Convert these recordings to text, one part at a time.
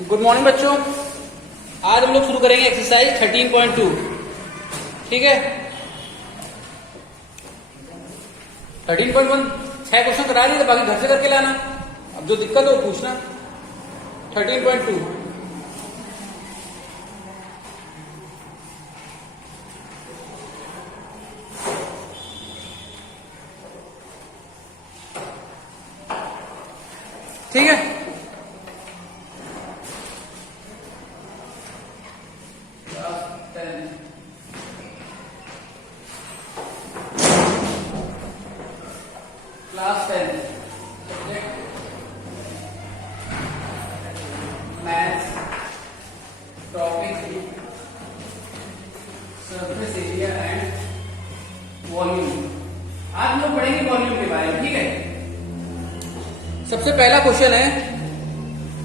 Good morning बच्चों। आज हम लोग शुरू करेंगे एक्सरसाइज 13.2। ठीक है, 13.1 6 क्वेश्चन करा दिए, बाकी घर से करके लाना। अब जो दिक्कत हो वो पूछना। 13.2 ठीक है। Class 10 subject maths, topic surface area and volume. आज हम लोग पढ़ेंगे वॉल्यूम के बारे में। ठीक है, सबसे पहला क्वेश्चन है,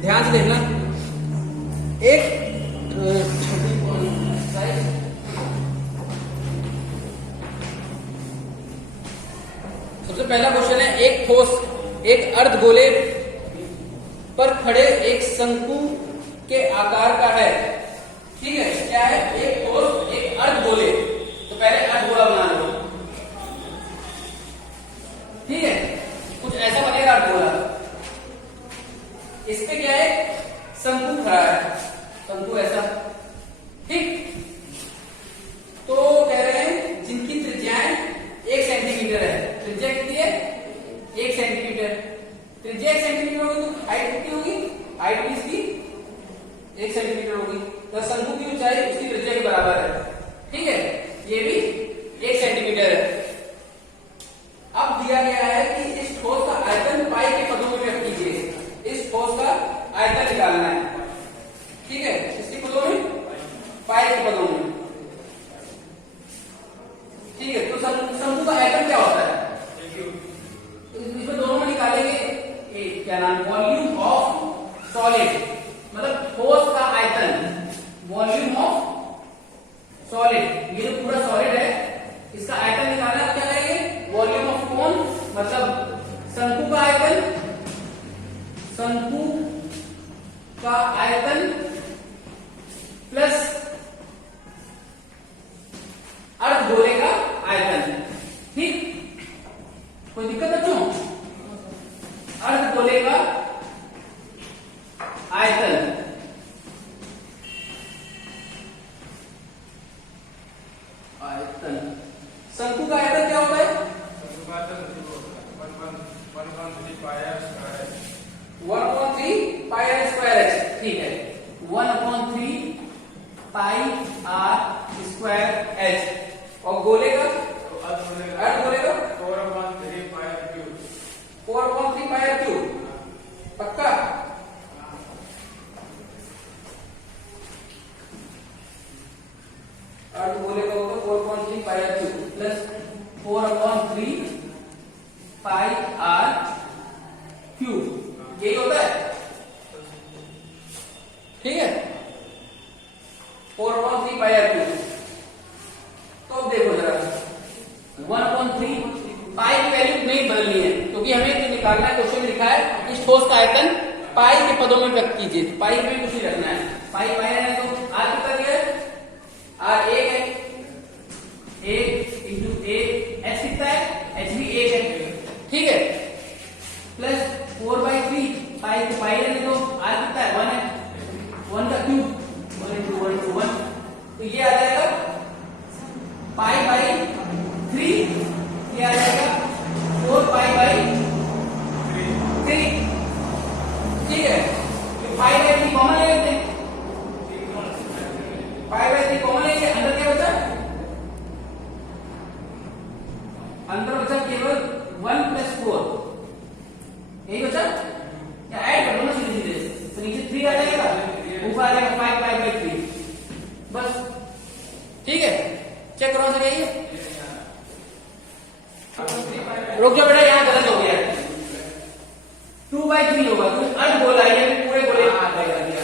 ध्यान से देखना। एक सबसे पहला क्वेश्चन है, एक ठोस एक अर्धगोले पर खड़े एक शंकु के आकार का है। ठीक है, क्या है? एक ठोस एक अर्धगोले। तो पहले अर्धगोला बना लो। ठीक है, कुछ ऐसा बनेगा अर्धगोला। इस पे क्या है? शंकु खड़ा है, शंकु ऐसा। ठीक, तो कह रहे हैं जिनकी त्रिज्याएं 1 सेंटीमीटर है। त्रिज्या कितनी है? 1 सेंटीमीटर। त्रिज्या 1 सेंटीमीटर होगी तो हाइट कितनी होगी? हाइट भी इसकी 1 सेंटीमीटर होगी। तो शंकु की ऊंचाई उसकी त्रिज्या के बराबर है। ठीक है, ये भी 1 सेंटीमीटर है। अब दिया गया है कि इस ठोस का आयतन पाई के पदों में व्यक्त कीजिए। इस ठोस का आयतन निकालना है। ठीक है, इसके पदों में, पाई के पदों में। ठीक है, तो शंकु का आयतन क्या होता है? तो इसमें दोनों में निकालेंगे क्या नाम? वॉल्यूम ऑफ सॉलिड, मतलब ठोस का आयतन। वॉल्यूम ऑफ सॉलिड, ये जो पूरा सॉलिड है इसका आयतन निकालना। क्या करेंगे? वॉल्यूम ऑफ कोन, मतलब शंकु का आयतन। शंकु का आयतन प्लस अर्धगोले का आयतन। ठीक, कोई दिक्कत बच्चों? अर्धगोले का आयतन शंकु का आयतन क्या होता है? 1/3 पाई आर स्क्वायर एच। ठीक है, 1/3 पाई आर स्क्वायर एच। और गोले का, अर्धगोले का 4/3 pi r cube. 4/3 pi r cube, पक्का? अर्धगोले का होगा 4/3 pi r cube plus 4/3 pi r cube. यही होता है। ठीक है, 4/3 पाई आर क्यूब। तो अब देखो जरा, 1/3 पाई की वैल्यू नहीं बदलनी है, क्योंकि हमें तो निकालना है। क्वेश्चन में लिखा है इस ठोस का आयतन पाई के पदों में व्यक्त कीजिए। तो पाई में कुछ नहीं रखना है। पाई पाई है तो आर कितना दिया है? आर 1 है। 1 इंटू 1, एच कितना है? एच भी 1 है। ठीक है, प्लस 4/3 पाई को पाई रहने दो। आर कितना है? 1 है। 1 का क्यूब, 1 इंटू 1 इंटू 1। तो ये आ जाएगा पाई बाई 3। ये आ जाएगा 4 पाई बाई 3। ठीक है, तो पाई बाई 3 कॉमन ले लेते हैं। पाई बाई 3 कॉमन लेंगे, अंदर क्या बचा? अंदर बचा केवल 1 प्लस 4। यही बचा। क्या ऐड कर दो ना सीधे सीधे, तो नीचे 3 आ जाएगा, ऊपर आ जाएगा 5 पाई बाई 3 बस। ठीक है, चेक करो सर। यही है। रुक जाओ बेटा, यहां गलत हो गया। 2/3 होगा, क्योंकि अर्धगोला है, पूरे गोले में आ जाएगा।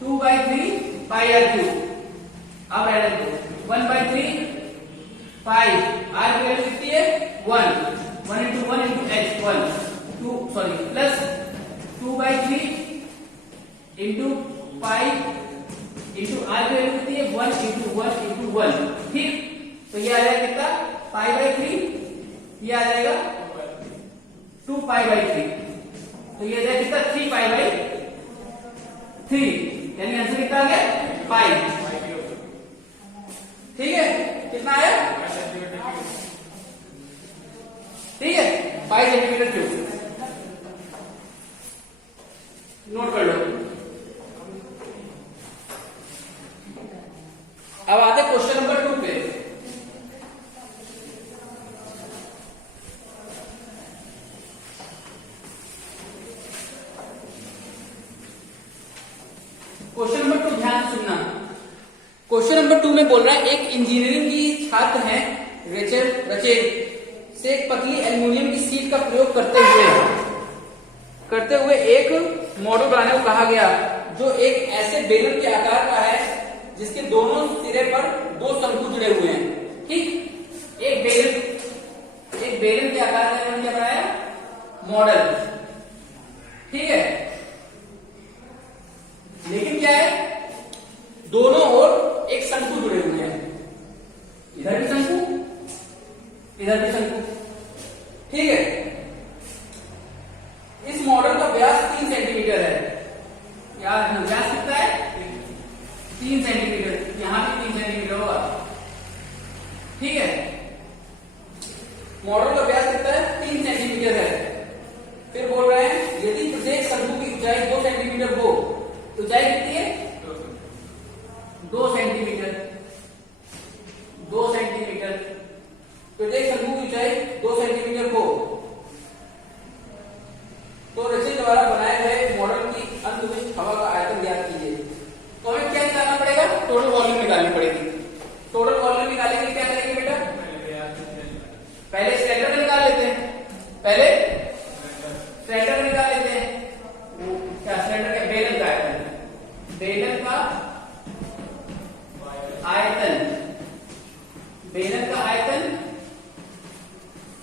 2/3 पाई आर क्यूब। अब ऐड करो 1/3 पाई आर की वैल्यू कितनी है? 1 into 1 into h 1 2 sorry plus 2/3 into pi into r की वैल्यू कितनी है 1 इंटू 1 इंटू 1, ठीक। तो ये आ जाएगा कितना पाई बाई 3, ये आ जाएगा 2 पाई बाई 3, तो ये आ जाएगा कितना 3 पाई बाई 3, यानी आंसर कितना आ गया पाई, ठीक है। कितना आया, ठीक है, पाई सेंटीमीटर क्यूब, नोट कर लो। अब आते क्वेश्चन नंबर 2 पे। क्वेश्चन नंबर 2 ध्यान से सुनना। क्वेश्चन नंबर 2 में बोल रहा है एक इंजीनियरिंग की छात्र है रेचल से एक पतली एल्युमिनियम की सीट का प्रयोग करते हुए एक मॉडल बनाने को कहा गया जो एक ऐसे बेलन के आकार का है जिसके दोनों सिरे पर 2 शंकु जुड़े हुए हैं, ठीक। एक बेलन के आकार का इन्होंने क्या बनाया मॉडल, ठीक है। लेकिन क्या है दोनों ओर एक शंकु जुड़े हुए हैं, इधर भी शंकु इधर भी शंकु, ठीक है। इस मॉडल का व्यास 3 सेंटीमीटर है, यार व्यास कितना है 3 सेंटीमीटर, यहां भी 3 सेंटीमीटर होगा, ठीक है। मॉडल का व्यास कितना है 3 सेंटीमीटर है। फिर बोल रहे हैं यदि प्रत्येक शंकु की ऊंचाई 2 सेंटीमीटर हो, ऊंचाई कितनी है 2 सेंटीमीटर, 2 सेंटीमीटर, प्रत्येक शंकु की ऊंचाई 2 सेंटीमीटर हो तो रचे द्वारा बनाए गए मॉडल की अंतरिक्ष हवा का आयतन ज्ञात कीजिए। तो हमें क्या निकालना पड़ेगा, टोटल वॉल्यूम निकालनी पड़ेगी। टोटल वॉल्यूम निकालेंगे क्या करेंगे बेटा, पहले सिलेंडर निकाल लेते हैं, पहले सिलेंडर निकाल लेते हैं। क्या सिलेंडर का बेलन का आयतन, बेलन का आयतन, बेलन का आयतन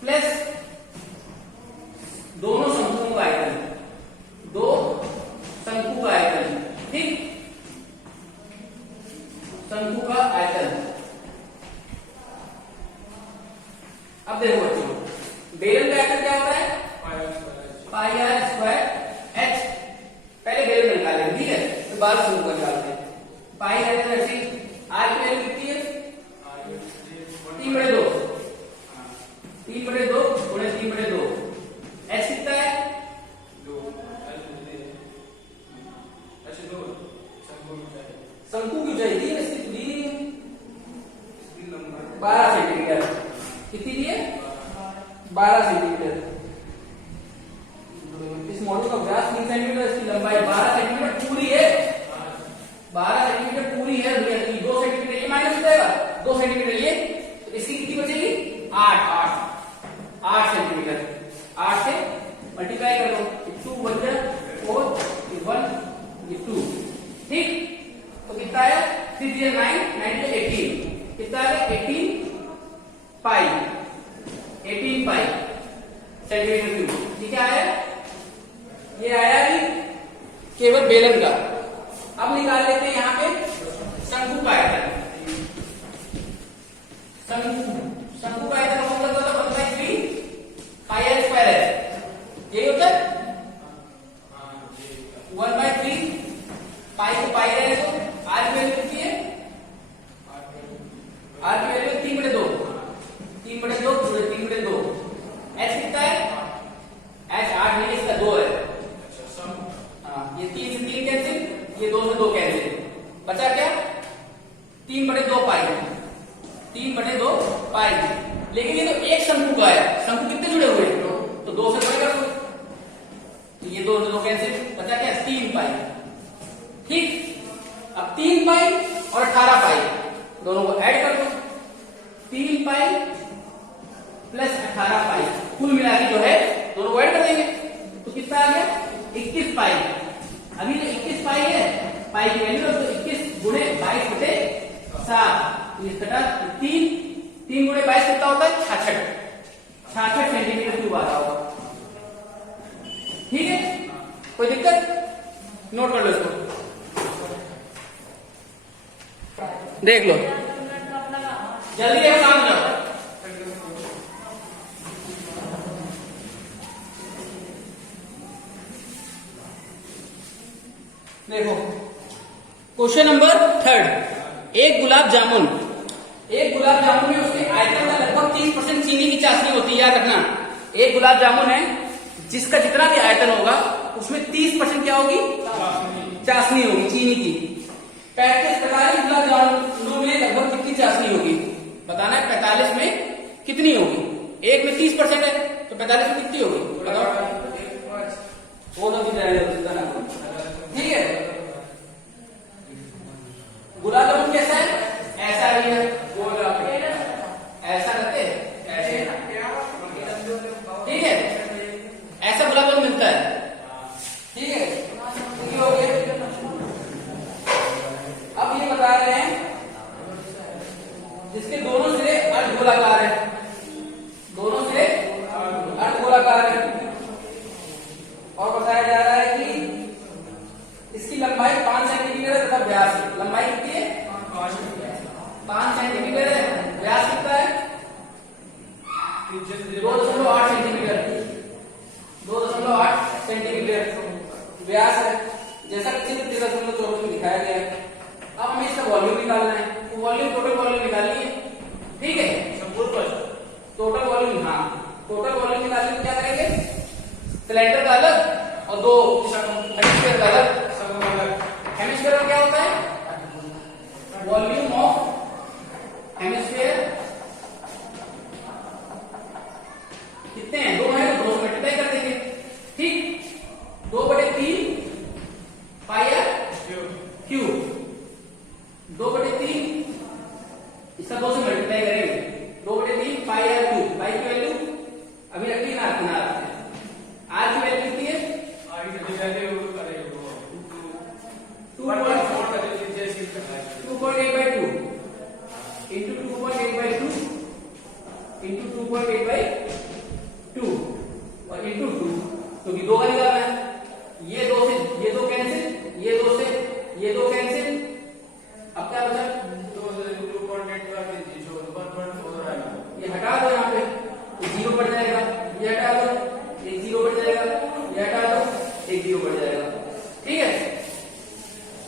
प्लस दोनों शंकुओं का आयतन, 2 शंकु का आयतन, ठीक, शंकु का आयतन। अब देखो बच्चों बेलन का आयतन क्या होता है पाई आर स्क्वायर एच, पहले बेलन निकालेंगे, ठीक है, तो बाद शंकु का निकालते हैं। पाई आयतन ऐसी आर की वैल्यू कितनी है 3/2, 3/2 गुणे 3/2, एच कितना है 2, शंकु की ऊंचाई दी 12 सेंटीमीटर, कितनी दी है 12 सेंटीमीटर। इस मॉडल का व्यास 3 सेंटीमीटर, इसकी लंबाई 12 सेंटीमीटर पूरी है, 12 सेंटीमीटर पूरी है, 2 सेंटीमीटर ये माइनस हो जाएगा, 2 सेंटीमीटर ये, तो इसकी कितनी बचेगी 8 सेंटीमीटर, 8 से मल्टीप्लाई कर दो, 2 1 4 1 2, ठीक। तो कितना आया 3 9 9 18, कितना आया 18 पाई सेंटीमीटर क्यूब, ठीक है। आया ये आया भी केवल बेलन का। अब निकाल लेते हैं यहाँ पे शंकु का आयतन, शंकु का आयतन हम लोग 1/3 पाई आर स्क्वायर है, यही होता है 1/3 पाई को पाई रहे तो आर की वैल्यू कितनी है, आर की वैल्यू 3/2, 3/2 3/2, एच कितना है एच 8 नहीं, इसका 2 है, हाँ ये 3 से 3 कैंसिल, ये 2 से 2 कैंसिल, बचा क्या 3/2 पाई, 3/2 पाई। लेकिन ये तो एक शंकु का है, शंकु कितने जुड़े हुए हैं तो 2 से बड़े कर दो, तो ये 2 से 2 कैंसिल, बचा क्या 3 पाई, ठीक। अब 3 पाई और 18 पाई दोनों को ऐड कर दो, 3 पाई प्लस 18 पाई कुल मिला के जो है दोनों को ऐड कर देंगे, तो कितना आ गया 21 पाई। अभी जो 21 पाई है पाई की वैल्यू, तो 21 गुणे 22/7, ये कटा 3 गुणे 22 कितना होता है 66 सेंटीमीटर क्यूब आ रहा होगा, ठीक है। कोई दिक्कत नोट कर लो इसको, देख लो जल्दी देखो, काम करो। देखो क्वेश्चन नंबर 3, एक गुलाब जामुन में उसके आयतन का लगभग 30% चीनी की चाशनी होती है। याद रखना, एक गुलाब जामुन है जिसका जितना भी आयतन होगा उसमें 30% क्या होगी, चाशनी होगी चीनी की। 45 गुलाब जामुनों में लगभग कितनी चाशनी होगी बताना है। 45 में कितनी होगी, एक में 30% है तो 45 में कितनी होगी बताओ। वो तो ठीक है। गुलाब जामुन कैसा है, ऐसा है भैया, ऐसा रखते ऐसे, ठीक है, ऐसा गुलाब जामुन मिलता है, ठीक है। हो गया। अब ये बता रहे हैं जिसके दोनों सिरे अर्धगोलाकार है, दोनों सिरे अर्धगोलाकार है, और बताया जा रहा है कि इसकी लंबाई 5 सेंटीमीटर है तथा व्यास, लंबाई कितनी है 5 सेंटीमीटर है, व्यास कितना है 2.8 सेंटीमीटर, 2.8 सेंटीमीटर व्यास है, जैसा कि चित्र 13.24 में दिखाया गया है। अब हमें इसका वॉल्यूम निकालना है, तो वॉल्यूम टोटल वॉल्यूम निकालनी है, ठीक है, टोटल वॉल्यूम, हाँ टोटल वॉल्यूम निकालने क्या करेंगे, सिलेंडर का अलग और दो हेमिस्फीयर का अलग। हेमिस्फीयर में क्या होता है, वॉल्यूम ऑफ हेमिस्फीयर कितने हैं, 2 है, 2 से मल्टीप्लाई कर देंगे, ठीक, 2/3 पाई आर क्यूब, 2/3 इसका 2 से मल्टीप्लाई करेंगे, 2/3 पाई आर क्यूब, पाई की वैल्यू अभी रखी है ना, आर की वैल्यू कितनी है, 2.8/2 इंटू 2.8/2 इंटू 2.8/2 और इंटू 2, क्योंकि 2 का निकालना है, ये 2 से ये 2 कैंसिल, ये 2 से ये 2 कैंसिल, अब क्या बचा, ये हटा दो, यहाँ पे ये 0 बढ़ जाएगा, ये हटा दो, एक 0 बढ़ जाएगा, ये हटा दो, एक 0 बढ़ जाएगा, ठीक है।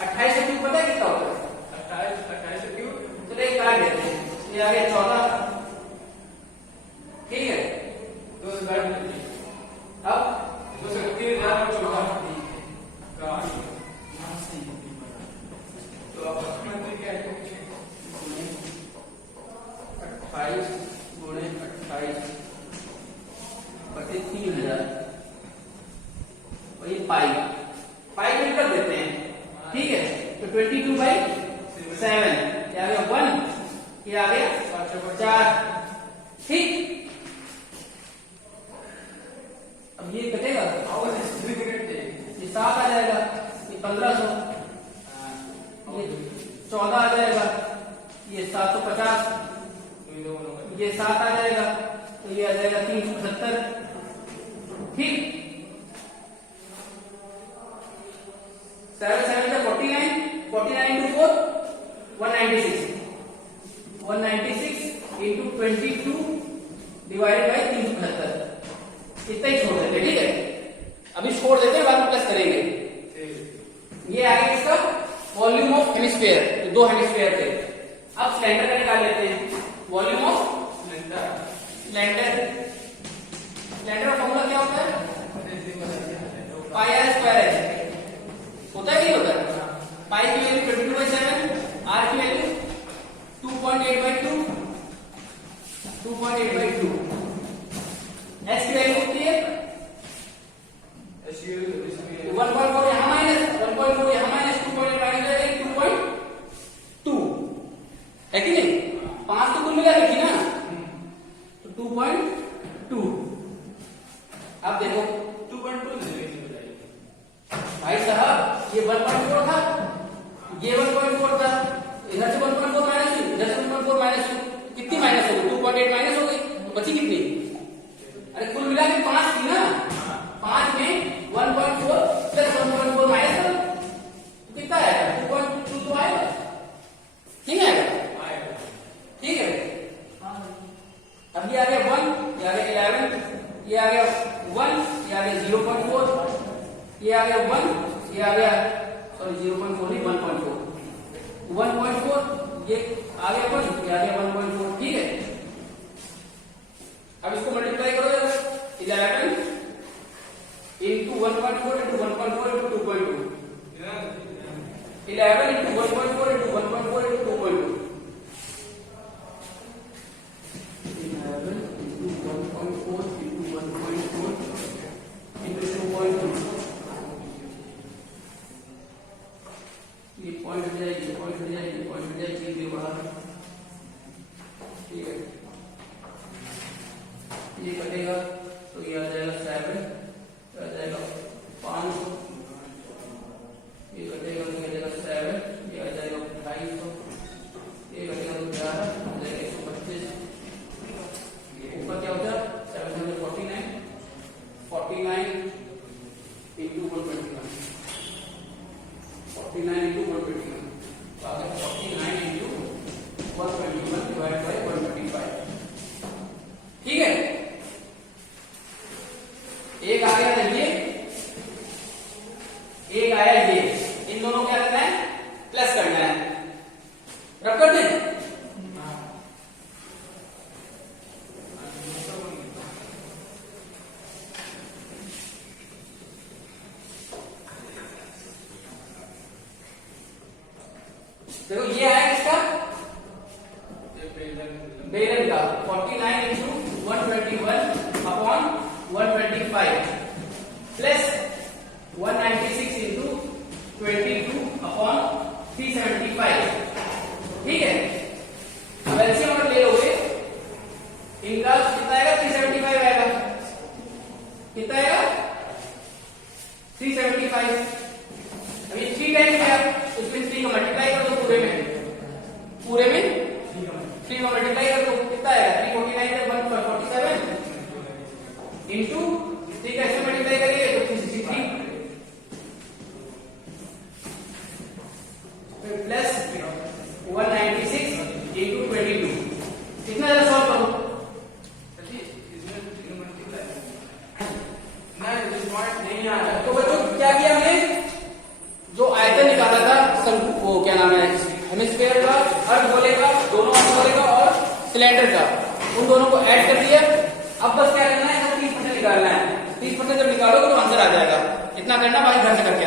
28 से क्यूब पता है कितना होता है, 28 से क्यूब, चलो एक काट देते हैं, ये आ गया 14, ठीक है। अब और ये पाई में कर देते हैं, ठीक है, तो 22/7 क्या आ गया 1, ये आ गया 4, ठीक। अब ये कटेगा, ये 7 आ जाएगा, ये 1500, ये 14 आ जाएगा, ये 750, ये 7 आ जाएगा, तो ये आ जाएगा 370, ठीक। 7 7 49, 49 into 4 196, 196 into 22 डिवाइडेड बाई 375, इतना ही छोड़ देते, ठीक है। अभी छोड़ देते हैं, बाद में प्लस करेंगे। ये आ गया इसका वॉल्यूम ऑफ हेमिस्फीयर, तो 2 हेमिस्फीयर थे। अब सिलेंडर का निकाल लेते हैं, वॉल्यूम ऑफ सिलेंडर, सिलेंडर का फॉर्मूला क्या होता है, पाई आर स्क्वायर है, होता है नहीं होता है, पाई की वैल्यू 22/7, आर की वैल्यू 2.8/2, 2.8/2, एस की वैल्यू होती है 1.4, यहां माइनस 1.4, यहां माइनस 2.8 माइनस 2.2 है कि नहीं, 5 तो कुल मिला रखी ना, तो 2.2। अब देखो 2.2 भाई साहब, ये 1.4 था, ये 1.4 था, इधर से 1.4 माइनस 2, इधर से 1.4 माइनस 2, कितनी माइनस हो गई, 2.8 माइनस हो गई, तो बची कितनी, अरे कुल मिला के 5 थी ना, 5 में 1.4 प्लस 1.4 माइनस करो, 1, ये आ गया सॉरी 0.4 नहीं 1.4, 1.4 ये आ गया 1, ये आ गया 1.4, ठीक है। अब इसको मल्टीप्लाई करो जरा, 11 into 1.4 into 1.4 into 2.2, 11 into 1.4 into 1.4 into 2.2, 11 into 1.4 into 1.4 into 2.2, ये पॉइंट हट जाएगी, पॉइंट हट जाएगी, पॉइंट हट जाएगी, ये बाहर, ठीक है। ये कटेगा तो ये आ जाएगा 7, आ जाएगा 500, ये कटेगा तो ये आ जाएगा 7, ये आ जाएगा 250, ये कटेगा तो 11, आ जाएगा 125, ऊपर क्या होता है 749, 49 into 121, 49 into 121, तो आ गया 49 into 121 divided by 125, ठीक है। एक आ गया ये, एक आया ये, इन दोनों क्या करना है प्लस करना है, रब कर दें। देखो ये आया किसका, बेलन का, 49 into 121 upon 125 plus 196 into 22 upon 375, ठीक है। अब एलसीएम अगर ले लोगे इनका कितना आएगा, 375 आएगा, कितना आएगा 375। अब ये 3 टाइम्स है, इसमें 3 का मल्टीप्लाई कर दो पूरे में 3 का मल्टीप्लाई कर दो, कितना आएगा 349 है 147 इंटू 3 कैसे मल्टीप्लाई करेंगे तो 363 प्लस 196 इंटू 22, कितना जरा सॉल्व करो। नहीं आ रहा तो बच्चों क्या किया हमने, जो आयतन निकाला था शंकु, वो क्या नाम है हेमिस्फीयर का, अर्धगोले का, दोनों अर्धगोले का और सिलेंडर का, उन दोनों को ऐड कर दिया। अब बस क्या करना है, 30% निकालना है, 30% जब निकालोगे तो आंसर आ जाएगा। इतना करना, बाकी घर से करके आ